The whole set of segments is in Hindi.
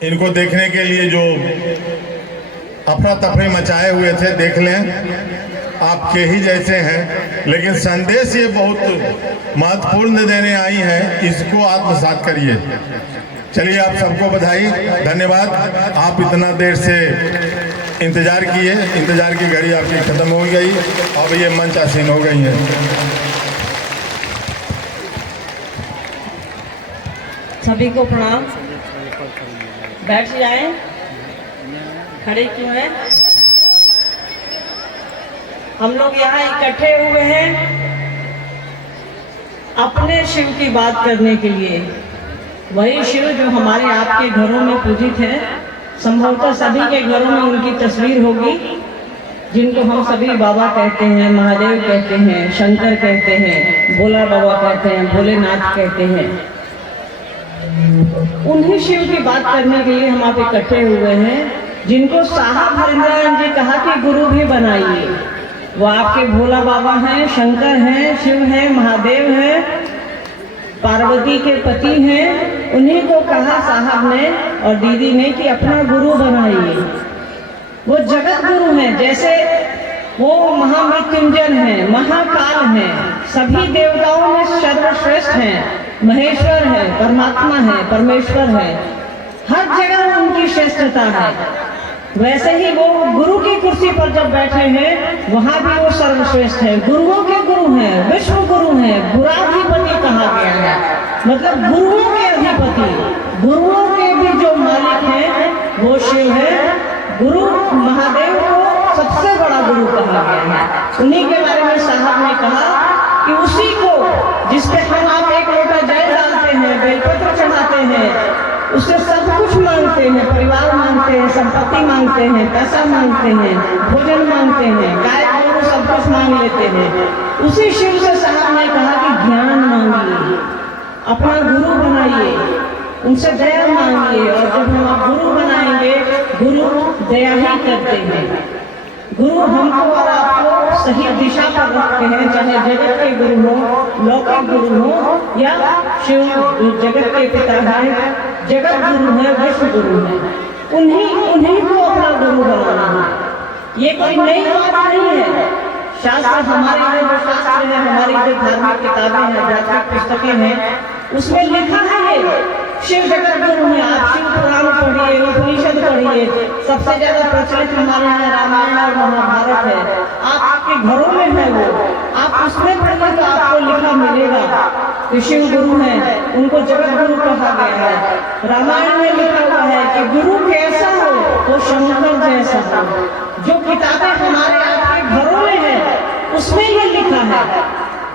इनको देखने के लिए जो अफरा तफरी मचाए हुए थे, देख लें, आपके ही जैसे हैं, लेकिन संदेश ये बहुत महत्वपूर्ण देने आई है, इसको आत्मसात करिए। चलिए, आप सबको बधाई, धन्यवाद। आप इतना देर से इंतजार किए, इंतजार की घड़ी आपकी खत्म हो गई, अब ये मंच आसीन हो गई है। सभी को प्रणाम। बैठ जाएं, खड़े क्यों हैं? हम लोग यहाँ इकट्ठे हुए हैं अपने शिव की बात करने के लिए। वही शिव जो हमारे आपके घरों में पूजित है। संभवतः सभी के घरों में उनकी तस्वीर होगी, जिनको हम सभी बाबा कहते हैं, महादेव कहते हैं, शंकर कहते हैं, भोला बाबा कहते हैं, भोलेनाथ कहते हैं। उन्हीं शिव की बात करने के लिए हम आप इकट्ठे हुए हैं, जिनको साहब हरिंद्रायण जी कहा कि गुरु भी बनाइए। वो आपके भोला बाबा हैं, शंकर हैं, शिव हैं, महादेव हैं, पार्वती के पति हैं। उन्हीं को कहा साहब ने और दीदी ने कि अपना गुरु बनाइए। वो जगत गुरु हैं, जैसे वो महामृत्युंजय हैं, महाकाल हैं, सभी देवताओं में सर्वश्रेष्ठ हैं, महेश्वर है, परमात्मा है, परमेश्वर है, हर जगह उनकी श्रेष्ठता है। वैसे ही वो गुरु की कुर्सी पर जब बैठे हैं, वहां भी वो सर्वश्रेष्ठ है, गुरुओं के गुरु हैं, विश्व गुरु हैं, गुराधिपति कहा गया है, मतलब गुरुओं के अधिपति, गुरुओं के भी जो मालिक हैं वो शिव है। गुरु महादेव को सबसे बड़ा गुरु कहा गया है। उन्हीं के बारे में साहब ने कहा कि उसी को जिसपे हम आप एक लोटा जल डालते हैं, बेलपत्र चढ़ाते हैं, उससे सब कुछ मांगते हैं, परिवार मांगते हैं, संपत्ति मांगते हैं, पैसा मांगते हैं, भोजन मांगते हैं, गाय गोरू सब कुछ मांग लेते हैं। उसी शिव से साहब ने कहा कि ज्ञान मांगिए, अपना गुरु बनाइए, उनसे दया मांगिए। और जब हम आप गुरु बनाएंगे, गुरु दया ही करते हैं। गुरु हमको और आपको सही दिशा पर रखते हैं, चाहे जगत के गुरु हो, लौकिक गुरु हो, या शिव जगत के पिता हैं, जगत गुरु है, विश्व गुरु है। उन्हीं को अपना गुरु बनाना है। ये कोई नई बात नहीं है। शास्त्र, हमारे जो शास्त्र है, हमारी जो धार्मिक किताबें हैं, आध्यात्मिक पुस्तकें हैं, उसमें लिखा है ये शिव जगत गुरु है। आप शिव पुराण पढ़िए, उपनिषद पढ़िए, सबसे ज्यादा प्रचलित हमारे यहाँ रामायण और महाभारत है। आपके घरों में है वो, आप उसमें पढ़िए तो आपको लिखा मिलेगा कि शिव गुरु है, उनको जगत गुरु कहा गया है। रामायण में लिखा हुआ है कि गुरु कैसा हो तो शंकर जैसा हो। जो किताबें हमारे आपके घरों में है, उसमें ये लिखा है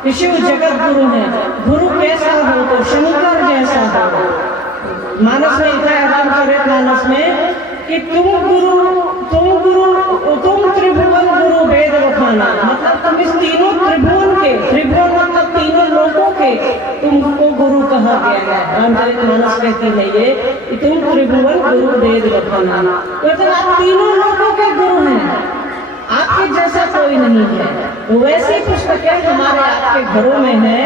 कि शिव जगत गुरु है, गुरु कैसा हो तो शंकर जैसा हो। मानस में लिखा है, रामचरित मानस में, कि तुम त्रिभुवन गुरु वेद वखाना, मतलब तुम इस तीनों त्रिभुवन के, त्रिभुवन मतलब तीनों लोगों के, तुमको गुरु कहा गया है। रामचरित मानस कहती है ये कि तुम त्रिभुवन गुरु वेद वखाना, मतलब आप तीनों लोगों के गुरु हैं, आपके जैसा कोई नहीं है। तो वैसी पुस्तकें हमारे आपके घरों में है।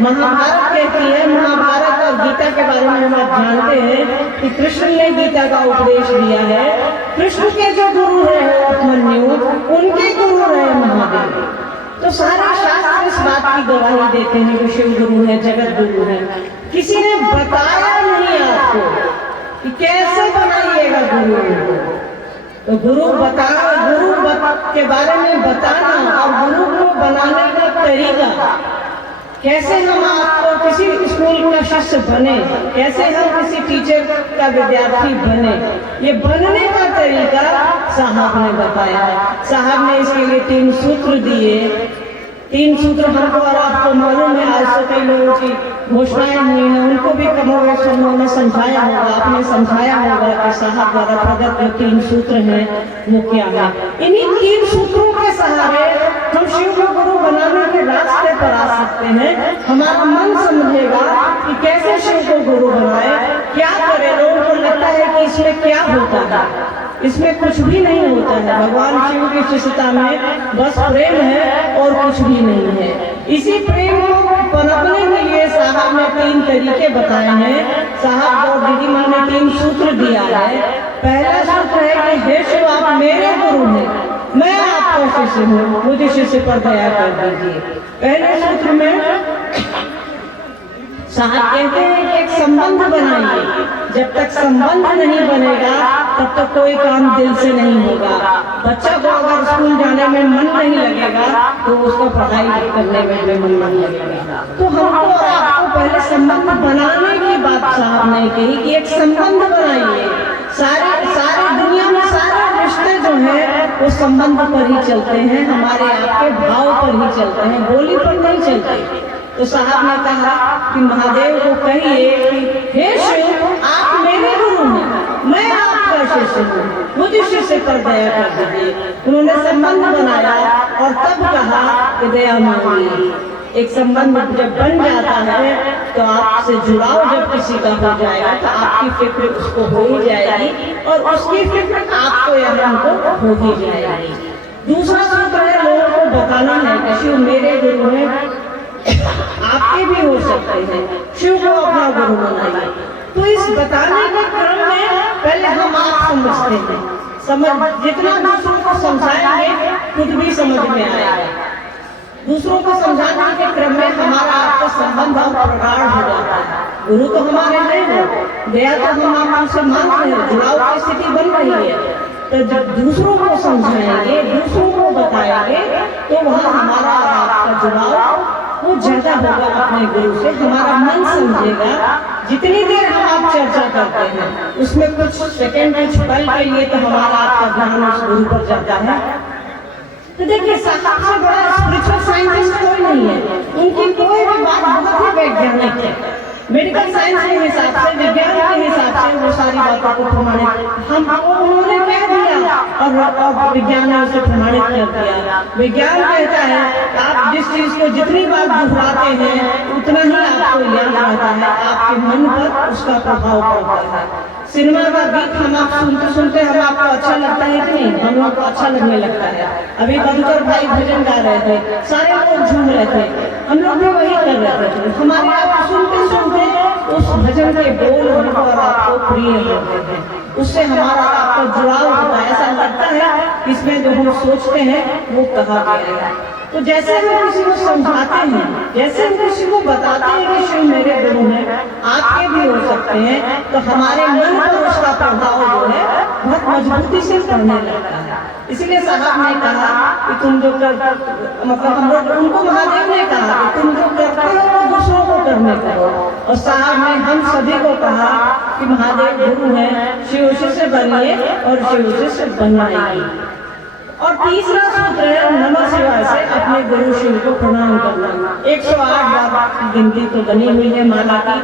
महाभारत कहती है, महाभारत और गीता के बारे में हम आप जानते हैं कि कृष्ण ने गीता का उपदेश दिया है। कृष्ण के जो गुरु है उपमन्यु, उनके गुरु रहे महादेव। तो सारे शास्त्र इस बात की गवाही देते हैं कि शिव गुरु है, जगत गुरु है। किसी ने बताया नहीं आपको कि कैसे बनाइएगा गुरु। तो गुरु के बारे में बताना और गुरु को बनाने का तरीका, कैसे हम आपको किसी स्कूल का शिष्य बने, कैसे हम किसी टीचर का विद्यार्थी बने, ये बनने का तरीका साहब ने बताया। साहब ने इसके लिए 3 सूत्र दिए। 3 सूत्र हमको और आपको मालूम है। आज तो कई लोगों की घोषणाएं हुई हैं, उनको भी कमोवेश उन्होंने समझाया होगा, आपने समझाया होगा कि साहब द्वारा प्रदत्त जो 3 सूत्र हैं वो क्या है। इन्हीं 3 सूत्रों के सहारे हम शिव को गुरु बनाने के रास्ते पर आ सकते हैं। हमारा मन समझेगा कि कैसे शिव को गुरु बनाए, क्या करे। लोगों को लगता है कि इसमें क्या होता है, इसमें कुछ भी नहीं होता है। भगवान शिव की शिष्यता में बस प्रेम है और कुछ भी नहीं है। इसी प्रेम को पनपने के लिए साहब ने 3 तरीके बताए हैं। साहब और दीदी माँ ने 3 सूत्र दिया है। पहला सूत्र है कि हे शिव आप मेरे गुरु हैं, मैं आपका शिष्य हूँ, मुझे शिष्य पर दया कर दीजिए। पहले सूत्र में साहब कहते हैं कि एक संबंध बनाइए, जब तक संबंध नहीं बनेगा तब तक कोई काम दिल से नहीं होगा। बच्चा को अगर स्कूल जाने में मन नहीं लगेगा तो उसको पढ़ाई करने में भी मन नहीं लगेगा। तो हमको और आपको पहले संबंध बनाने की बात साहब ने कही कि एक संबंध बनाइए। सारे दुनिया में सारे रिश्ते जो है वो संबंध पर ही चलते हैं, हमारे आपके भाव पर ही चलते हैं, बोली पर नहीं चलते। तो साहब ने कहा कि महादेव को कहिए कि हे शिव आप मेरे गुरु हैं, मैं आपका शिष्य हूँ, मुझे शिष्य पर दया कर दीजिए। उन्होंने संबंध बनाया और तब कहा कि दया मांगिए। एक संबंध जब बन जाता है तो आपसे जुड़ाव जब किसी का हो जाएगा तो आपकी फिक्र उसको हो ही जाएगी और उसकी फिक्र आपको या हमको हो ही जाएगी। दूसरा सूत्र है लोगों को बताना है कि शिव मेरे गुरु हैं, आपके भी हो सकते हैं, शिव को अपना गुरु बनाइए। तो इस बताने के क्रम में पहले हम आप समझते हैं, जितना दूसरों को समझाएंगे खुद भी समझ में आएगा। दूसरों को समझाने के क्रम में हमारा आपका संबंध और प्रगाढ़ हो जाता है। गुरु तो हमारे नहीं हो, दया तो हम आपसे मांगते हैं, जुड़ाव की स्थिति बन रही है। तो जब दूसरों को समझाएंगे, दूसरों को बताएंगे तो वहाँ हमारा आपका जुड़ाव वो ज्यादा होगा अपने गुरु से, हमारा मन समझेगा। जितनी देर हम आप चर्चा करते हैं उसमें कुछ सेकंड कुछ पल के लिए तो हमारा आपका ध्यान उस गुरु पर जाता है। तो देखिए साहब से बड़ा स्पिरिचुअल साइंटिस्ट कोई नहीं है, उनकी कोई भी बात बहुत ही वैज्ञानिक है। मेडिकल साइंस के हिसाब से, विज्ञान के हिसाब से वो सारी बातों को प्रमाणित हम उन्होंने कह दिया और विज्ञान ने उसे प्रमाणित कर दिया। विज्ञान कहता है आप जिस चीज को जितनी बार दोहराते हैं उतना ही आपको याद रहता है, आपके मन पर उसका प्रभाव पड़ता है। सिनेमा का गीत हम आप सुनते सुनते हम आपको अच्छा लगता है कि नहीं? हम लोग को अच्छा लगने लगता है। अभी मधुकर भाई भजन गा रहे थे, सारे लोग झूम रहे थे, हम लोग भी वही कर रहे थे। हमारे आप सुनते सुनते उस भजन के बोल हमको और आपको प्रिय होते हैं, उससे हमारा आपका जुड़ाव होता है। ऐसा लगता है इसमें जो हम सोचते हैं वो कहा गया है। तो जैसे हम किसी को समझाते हैं, जैसे हम किसी को बताते हैं कि शिव मेरे गुरु हैं, आपके भी हो सकते हैं, तो हमारे मन पर उसका प्रभाव जो है बहुत मजबूती से पड़ने लगता है। इसलिए साहब ने कहा कि तुम जो मतलब हम लोग उनको महादेव ने कहा कि तुम जो करते हो वो दूसरों को करने करो। और साहब ने हम सभी को कहा कि महादेव गुरु हैं, शिव शिष्य बनिए और शिव शिष्य बनाइए। और तीसरा सूत्र है नमः शिवाय से अपने गुरु शिव को प्रणाम करना। 108 बार की गिनती तो बनी हुई है माला की।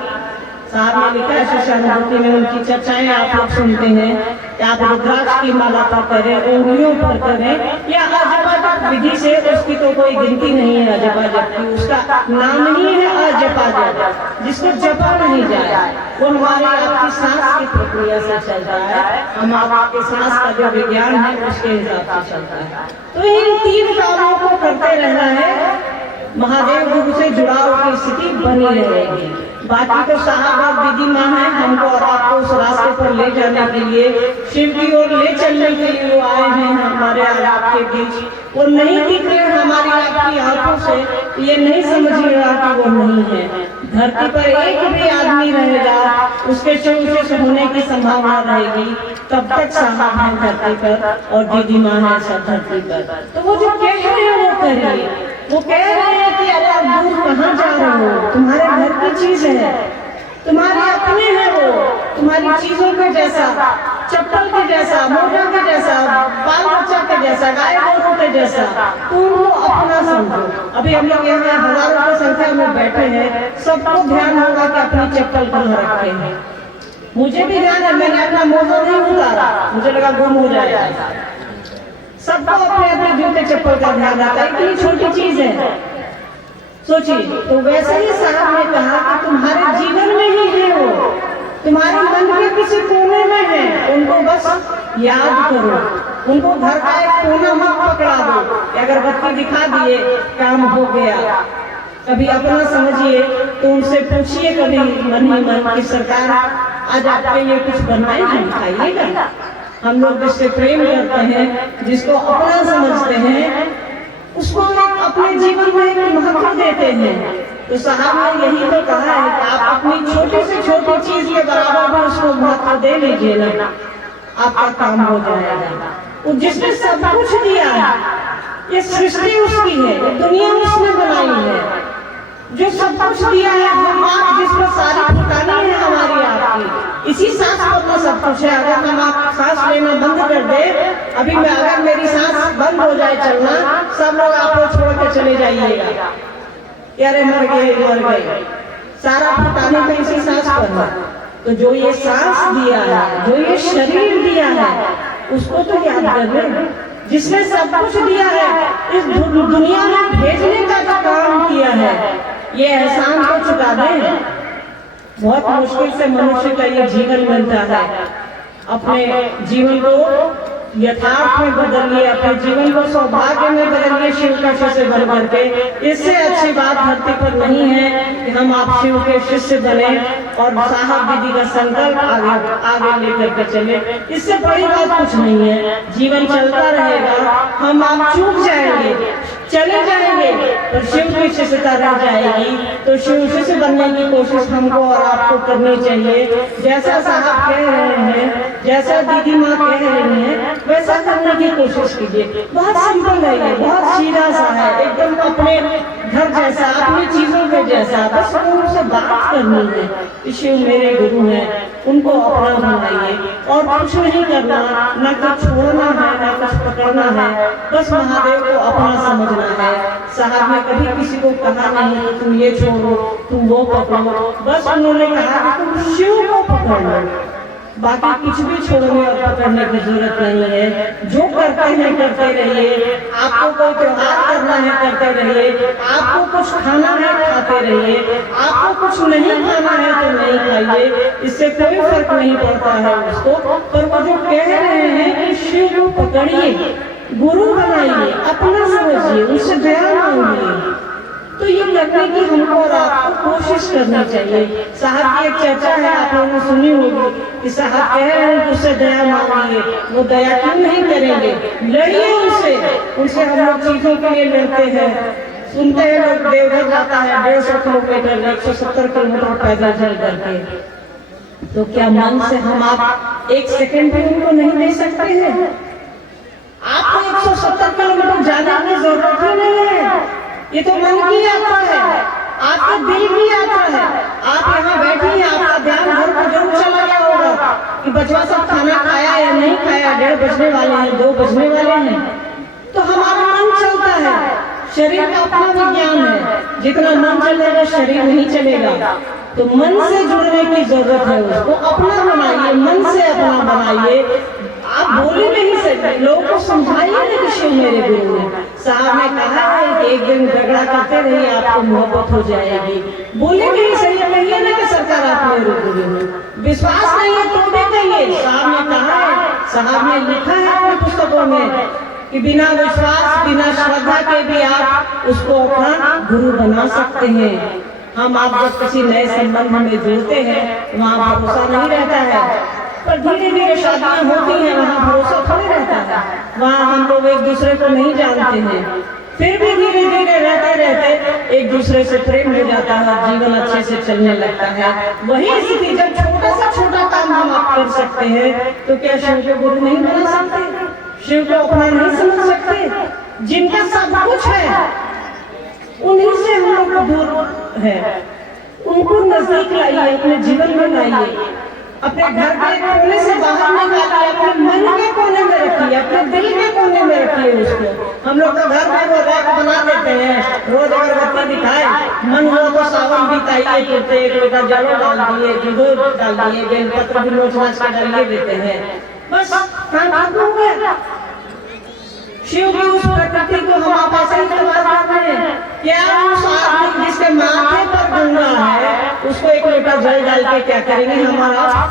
साहब ने लिखा है शिष्यानुभूति में, उनकी चर्चाएं आप लोग सुनते हैं कि आप रुद्राक्ष की माला पर करें, उंगलियों पर करें या अजपा जप विधि से, उसकी तो कोई गिनती नहीं है अजपा जप की, उसका नाम ही है अजपा जप, जिसको जपा नहीं जाए। वो हमारे आपकी सांस की प्रक्रिया से चलता है, हम आपके सांस का जो विज्ञान है उसके हिसाब से चलता है। तो इन 3 कामों को करते रहना है, महादेव गुरु से जुड़ाव की स्थिति बनी रहेगी। बाकी तो साहब और दीदी माँ है, हमको और आपको उस रास्ते पर ले जाने के लिए, शिव की ओर ले चलने के लिए वो आए हैं हमारे और आपके बीच। वो नहीं दिख रहे हमारी आपकी आंखों से, ये नहीं समझिएगा कि वो नहीं है। धरती पर एक भी आदमी रहेगा उसके शिव होने की संभावना रहेगी, तब तक साहब है धरती पर और दीदी माँ है सब धरती पर। तो वो जो कह रहे हैं वो करिए। वो कह रहे हैं कि अरे आप दूर कहाँ जा रहे हो, तुम्हारे घर की चीज है, तुम्हारे अपने हैं वो, तुम्हारी चीजों के जैसा, चप्पल के जैसा, मोटा के जैसा, बाल बच्चा के जैसा, गाय गोरू के जैसा, तुम वो अपना समझो। अभी हम लोग यहाँ हजारों की संख्या में बैठे हैं, सबको ध्यान होगा कि अपनी चप्पल कहाँ रखे हैं। मुझे भी ध्यान है, मैंने अपना मोजा नहीं उतारा, मुझे लगा गुम हो जाएगा। सबको अपने अपने जूते चप्पल का ध्यान रखता है, इतनी छोटी चीज है सोचिए। तो वैसे ही साहब ने कहा कि तुम्हारे जीवन में ही है वो, तुम्हारे मन के किसी कोने में है, उनको बस याद करो, उनको घर का एक कोना मत पकड़ा दो, अगरबत्ती दिखा दिए काम हो गया। कभी अपना समझिए तो तो उनसे पूछिए कभी मन ही मन की सरकार आज आपके लिए कुछ बनाए हम खाइएगा। हम लोग जिससे प्रेम करते हैं, जिसको अपना समझते हैं, उसको अपने जीवन में एक महत्व देते हैं। तो साहब ने यही तो कहा है कि आप अपनी छोटी से छोटी चीज के बराबर भी उसको महत्व दे लीजिए ना, आपका काम हो जाएगा। वो जिसने सब कुछ दिया है, ये सृष्टि उसकी है, ये दुनिया उसने बनाई है, जो सब कुछ दिया है, हम आप जिस पर सारी फुटानी है हमारी आपकी, इसी सांस पर अपना सब कुछ है। अगर हम आप सांस लेना बंद कर दे, अभी मैं अगर मेरी सांस बंद हो जाए चलना, सब लोग आप लोग छोड़ के चले जाइएगा, यारे मर गए, सारा फुटानी तो इसी सांस पर है। तो जो ये सांस दिया है, जो ये शरीर दिया है, उसको तो याद कर ले, जिसने सब कुछ दिया है, इस दुनिया में भेजने का जो काम किया है, ये एहसान को चुका दे। बहुत मुश्किल से मनुष्य का ये जीवन मिलता है। अपने जीवन को यथार्थ में बदलिए, अपने जीवन को सौभाग्य में बदलिए शिव का शिष्य बन करके। इससे अच्छी बात धरती पर नहीं है कि हम आप शिव के शिष्य बने और साहब दीदी का संकल्प आगे लेकर के चले। इससे बड़ी बात कुछ नहीं है। जीवन चलता रहेगा, हम आप चूक जाएंगे, चले जाएंगे, तो शिव की शिष्यता रह जाएगी। तो शिव शिष्य बनने की कोशिश हमको और आपको करनी चाहिए। जैसा साहब कह रहे हैं, जैसा दीदी माँ कह रही हैं, वैसा करने की कोशिश कीजिए। बहुत सिंपल है ये, बहुत सीधा सा है, एकदम अपने घर जैसा, अपनी चीजों के जैसा। बस उनसे बात करनी है। शिव मेरे गुरु हैं, उनको अपना बनाइए और कुछ नहीं करना, न कुछ छोड़ना है, न कुछ पकड़ना है, बस महादेव को अपना समझना है। साहब ने कभी किसी को कहा नहीं कि तुम ये छोड़ो, तुम वो पकड़ो, बस उन्होंने कहा कि तुम शिव को पकड़ लो, बाकी कुछ भी छोड़ने और पकड़ने की जरूरत नहीं है। जो करते हैं करते रहिए। आपको कोई त्योहार करना है करते रहिए, आपको कुछ खाना है खाते रहिए, आपको कुछ नहीं खाना है तो नहीं खाइए, इससे कोई फर्क नहीं पड़ता है उसको। पर वो जो कह रहे हैं कि शिव को पकड़िए, गुरु बनाइए, अपना समझिए, उससे दया मांगिए, तो ये करने की हमको और आपको कोशिश करनी चाहिए। साहब की एक चर्चा है, आप लोगों ने सुनी होगी कि साहब कह रहे हैं कि उससे दया मांगिए। वो दया क्यों नहीं करेंगे? लड़िए उनसे हम लोग चीजों के लिए लड़ते हैं। सुनते हैं लोग देवघर जाता है 150 किलोमीटर, 170 किलोमीटर पैदल चल करके, तो क्या मन से हम आप एक सेकंड भी उनको नहीं दे सकते हैं? आपको 170 किलोमीटर जाने की जरूरत ही नहीं है। ये तो मन की यात्रा है, आपके दिल की यात्रा है। आप यहाँ बैठिए, आपका ध्यान घर को जरूर चला गया होगा कि बचवा सब खाना खाया या नहीं खाया, 1:30 बजने वाले हैं, 2 बजने वाले हैं। तो हमारा मन चलता है, शरीर का अपना विज्ञान है, जितना मन चलेगा शरीर नहीं चलेगा। तो मन से जुड़ने की जरूरत है, उसको अपना बनाइए, मन से अपना बनाइए। आप बोले नहीं सकते, लोगों को समझाइए ना कि शिव मेरे गुरु हैं। साहब ने कहा है कि एक दिन झगड़ा करते रहिए, आपको मोहब्बत हो जाएगी। बोले नहीं सही, कहिए ना कि सरकार आप मेरे गुरु हैं। विश्वास नहीं है तो भी कहिए, साहब ने कहा है, साहब ने लिखा है अपनी पुस्तकों में कि बिना विश्वास, बिना श्रद्धा के भी आप उसको अपना गुरु बना सकते हैं। हम आप जब किसी नए संबंध में जुड़ते हैं, वहाँ भरोसा नहीं रहता है, पर धीरे धीरे शादियां होती हैं, वहाँ भरोसा थोड़ी रहता है। वहाँ हम लोग एक दूसरे को नहीं जानते हैं, फिर भी धीरे धीरे रहते रहते एक दूसरे से प्रेम हो जाता है, जीवन अच्छे से चलने लगता है। वही स्थिति जब छोटा से छोटा काम हम आप कर सकते हैं, तो क्या शिव को गुरु नहीं बना सकते? शिव को अपना नहीं समझ सकते? जिनका सब कुछ है उन्हीं से हम लोग को दूर है, उनको नजदीक लाइए, अपने जीवन में लाइए, अपने घर के कोने से बाहर निकालिए, अपने मन के कोने में रखिए, अपने दिल के कोने में रखिए उसको। हम लोग तो घर में वो रैक बना देते हैं, रोज अगरबत्ती दिखाए, मन हुआ तो सावन बिताइए, तुरते एक लोटा जलो डाल दिए, दूध डाल दिए, बेलपत्र भी नोच नाच के डालिए देते हैं, बस काम खत्म हो गया। शिव की उस प्रकृति को हम आप ऐसे इस्तेमाल करते हैं। क्या उस आदमी जिसके माथे पर गंगा है, उसको एक लोटा जल डाल के क्या करेंगे हमारा?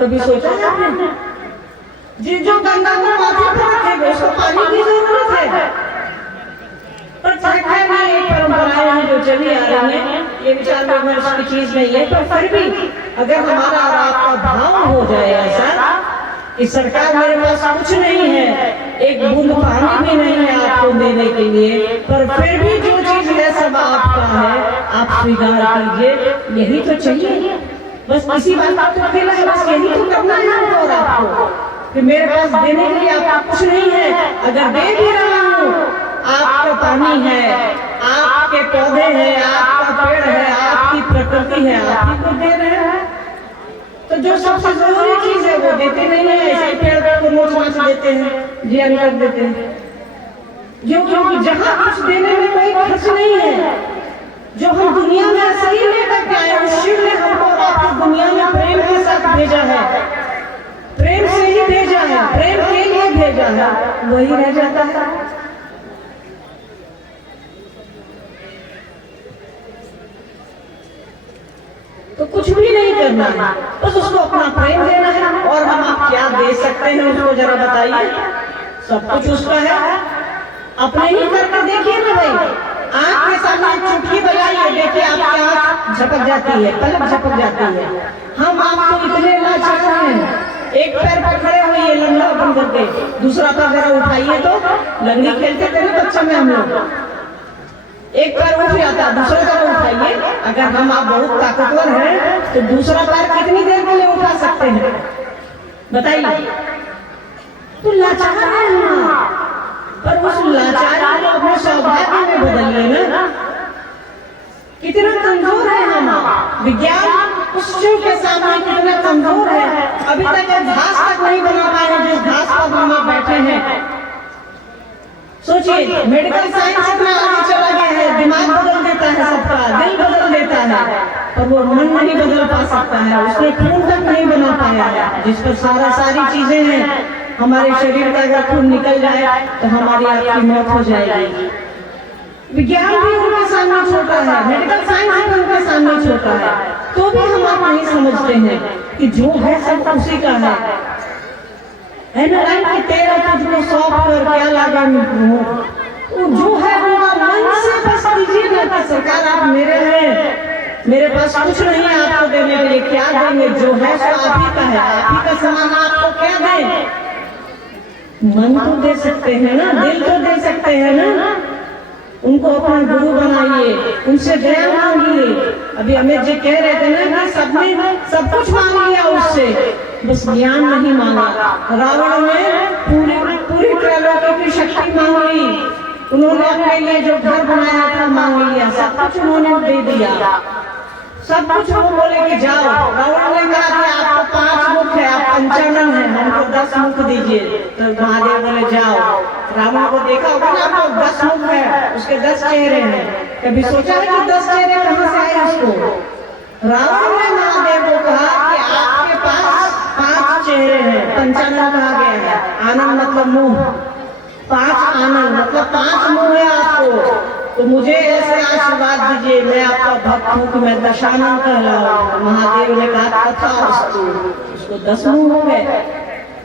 कभी सोचा है आपने? जो गंगा को माथे पर रखेगा उसको पानी की जरूरत है। पर खैर ये परंपराएं हैं जो चली आ रही हैं, ये विचार विमर्श की चीज नहीं है। पर फिर भी अगर हमारा और आपका भाव हो जाए ऐसा कि सरकार मेरे पास कुछ नहीं है, एक बूंद पानी भी नहीं है आपको देने के लिए, पर फिर भी जो चीज है सब आपका है, आप स्वीकार कीजिए, यही तो चाहिए। बस इसी बात का तो खेला है, बस यही तो करना है हमको और आपको कि मेरे पास देने के लिए आपका कुछ नहीं है, अगर दे भी रहा हूँ, आपका पानी है, आपके पौधे हैं, आपका पेड़ है, आपकी प्रकृति है, आप ही को दे रहे हैं। तो जो सबसे जरूरी चीज है वो देते नहीं है, ऐसे ही पेड़ को नोच नाच देते हैं, जियान कर देते हैं। क्योंकि जहाँ कुछ देने में कोई खर्च नहीं है, जो हम दुनिया में ऐसे ही लेकर के आए, उस शिव ने हमको आपको दुनिया में प्रेम के साथ भेजा है, प्रेम से ही भेजा है, प्रेम के लिए भेजा है, वही रह जाता है। तो कुछ भी नहीं करना है, बस उसको अपना प्रेम देना है। और हम आप क्या दे सकते हैं उसको जरा बताइए। सब कुछ उसका है, अपने ही करके देखिए ना भाई। आँख के सामने चुटकी बजाइए, देखिए आपकी आँख झपक जाती है, पलक झपक जाती है। हम आपको इतने लाचार हैं, एक पैर पर खड़े हुए लंगड़ा बन करके, दूसरा पैर जरा उठाइए तो, लंगड़ी खेलते थे ना बच्चा में हम लोग, एक पैर उठ जाता, दूसरा पैर उठाइए। अगर हम आप बहुत ताकतवर हैं तो दूसरा पैर कितनी देर के लिए उठा सकते हैं बताइए। तो लाचार है हम, पर उस लाचारी को अपने सौभाग्य में बदल लेना। कितना कमजोर है हम, विज्ञान उस शिव के सामने कितना कमजोर है। अभी तक घास तक नहीं बना पाए, जिस घास पर हम बैठे हैं। सोचिए, मेडिकल साइंस इतना आगे चला गया है, दिमाग बदल देता है सबका, दिल बदल देता है, पर वो मन नहीं बदल पा सकता है। उसने खून तक नहीं बना पाया है, जिस पर सारी चीजें हैं। हमारे शरीर का अगर खून निकल जाए तो हमारी आपकी मौत हो जाएगी। विज्ञान भी उनके सामने छोटा है, मेडिकल साइंस भी उनके सामने छोटा है, तो भी हम आप नहीं समझते हैं कि जो है सब उसी का है ना। कि तेरा तुझको सौंप कर क्या लागा वो जो है वो मन से बस दीजिए ना कि सरकार आप मेरे हैं, मेरे पास कुछ नहीं है आपको देने के लिए, क्या देंगे, जो है सो आप ही का है, आप ही का सामान, आपको क्या दें। मन तो दे सकते हैं ना, दिल तो दे सकते हैं ना। उनको अपना गुरु बनाइए, उनसे ज्ञान मांगिए। अभी अमित जी कह रहे थे ना कि सबने सब कुछ मांग लिया उससे, बस ज्ञान नहीं मांगा। रावण ने पूरी त्रैलोक्य की शक्ति मांग ली, उन्होंने अपने लिए जो घर बनाया था मांग लिया, सब कुछ उन्होंने दे दिया, सब कुछ वो बोले कि जाओ। रावण ने कहा कि आपको 5 मुख है, आप पंचानन है, हमको 10 मुख दीजिए। तो महादेव बोले जाओ। रावण को देखा होगा ना, आपको 10 मुख है, उसके 10 चेहरे हैं। कभी सोचा है कि 10 चेहरे कहाँ से आए उसको। रावण ने महादेव को कहा कि आपके पास 5 चेहरे हैं, पंचानन कहा गया है, आनंद मतलब मुंह, 5 आनंद मतलब 5 मुंह है आपको, तो मुझे ऐसे आशीर्वाद दीजिए, मैं आपका भक्त हूँ कि मैं दशानन कहलाऊं। महादेव ने कहा कथा उसको 10 मुंह हो गए।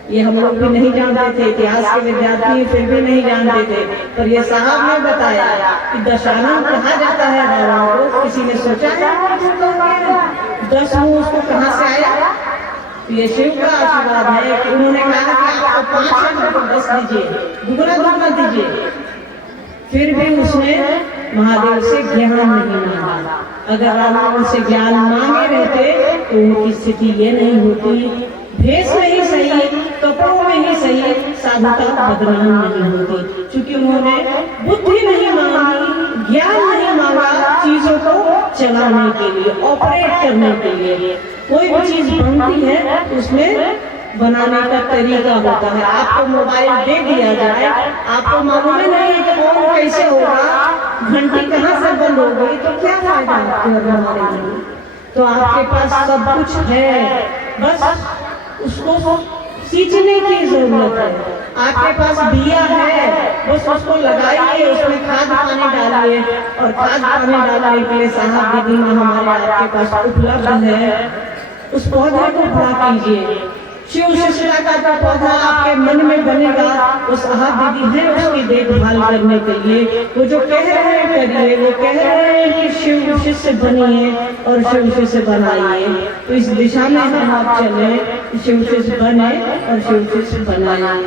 ये हम लोग भी नहीं जानते थे, इतिहास के विद्यार्थी फिर भी नहीं जानते थे, पर ये साहब ने बताया कि दशानन कहा जाता है रावण को। किसी ने सोचा है 10 मुंह उसको कहाँ से आया। ये शिव का आशीर्वाद है कि उन्होंने कहा कि आपको 5 है, मुझको 10 दीजिए, दुगना दीजिए। फिर भी उसने महादेव से ज्ञान नहीं मांगा। अगर रावण से ज्ञान मांगे रहते तो उनकी स्थिति ये नहीं होती, भेष में ही सही, कपड़ों में ही सही, साधुता बदनाम नहीं होती। क्योंकि उन्होंने बुद्धि नहीं मांगी, ज्ञान नहीं मांगा चीजों को चलाने के लिए, ऑपरेट करने के लिए। कोई भी चीज बनती है उसमें बनाने का तरीका होता है। आपको मोबाइल दे दिया जाए, आपको मालूम नहीं है कि ऑन कैसे होगा, घंटी कहाँ से बंद हो गई, तो क्या फायदा आपको हमारे लिए। तो आपके पास सब कुछ है, बस उसको सींचने की जरूरत है। आपके पास बिया है, बस उसको लगाइए, उसमें खाद पानी डालिए, और खाद पानी डालने के लिए साहब दीदी हमारे आपके पास उपलब्ध है। उस पौधे को बड़ा कीजिए, शिव शिष्यता का पौधा आपके मन में बनेगा, वो साहब दीदी है उसकी देखभाल करने के लिए। वो जो कह रहे हैं करिए, वो कह रहे हैं कि शिव शिष्य बनिए और शिव शिष्य बनाइए, तो इस दिशा में हम आप चले, शिव शिष्य बने और शिव शिष्य बनाए।